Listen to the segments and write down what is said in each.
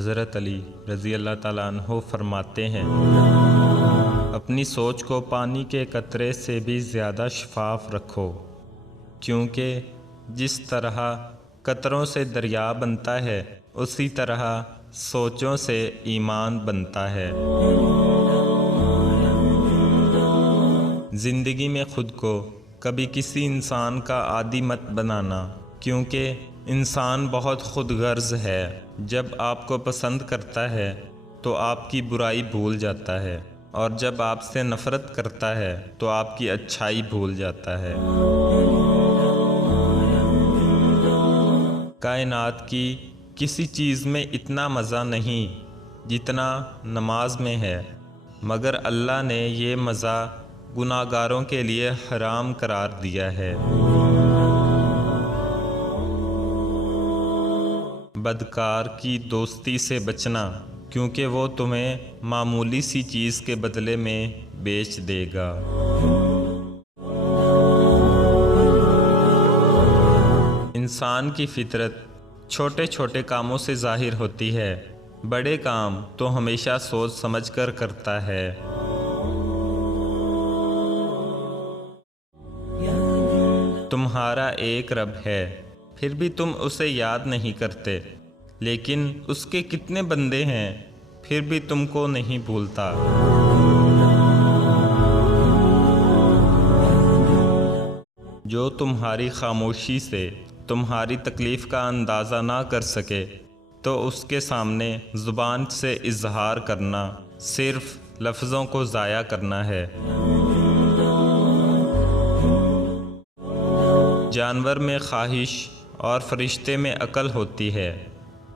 حضرت علی رضی اللہ تعالیٰ عنہ فرماتے ہیں، اپنی سوچ کو پانی کے قطرے سے بھی زیادہ شفاف رکھو، کیونکہ جس طرح قطروں سے دریا بنتا ہے اسی طرح سوچوں سے ایمان بنتا ہے۔ زندگی میں خود کو کبھی کسی انسان کا عادی مت بنانا، کیونکہ انسان بہت خود غرض ہے۔ جب آپ کو پسند کرتا ہے تو آپ کی برائی بھول جاتا ہے، اور جب آپ سے نفرت کرتا ہے تو آپ کی اچھائی بھول جاتا ہے۔ کائنات کی کسی چیز میں اتنا مزہ نہیں جتنا نماز میں ہے، مگر اللہ نے یہ مزہ گناہگاروں کے لیے حرام قرار دیا ہے۔ بدکار کی دوستی سے بچنا، کیونکہ وہ تمہیں معمولی سی چیز کے بدلے میں بیچ دے گا۔ انسان کی فطرت چھوٹے چھوٹے کاموں سے ظاہر ہوتی ہے، بڑے کام تو ہمیشہ سوچ سمجھ کر کرتا ہے۔ تمہارا ایک رب ہے، پھر بھی تم اسے یاد نہیں کرتے، لیکن اس کے کتنے بندے ہیں، پھر بھی تم کو نہیں بھولتا۔ جو تمہاری خاموشی سے تمہاری تکلیف کا اندازہ نہ کر سکے تو اس کے سامنے زبان سے اظہار کرنا صرف لفظوں کو ضائع کرنا ہے۔ جانور میں خواہش اور فرشتے میں عقل ہوتی ہے،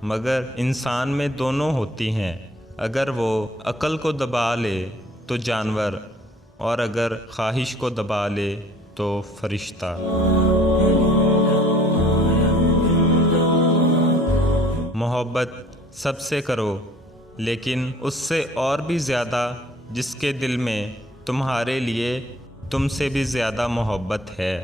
مگر انسان میں دونوں ہوتی ہیں۔ اگر وہ عقل کو دبا لے تو جانور، اور اگر خواہش کو دبا لے تو فرشتہ۔ محبت سب سے کرو، لیکن اس سے اور بھی زیادہ جس کے دل میں تمہارے لیے تم سے بھی زیادہ محبت ہے۔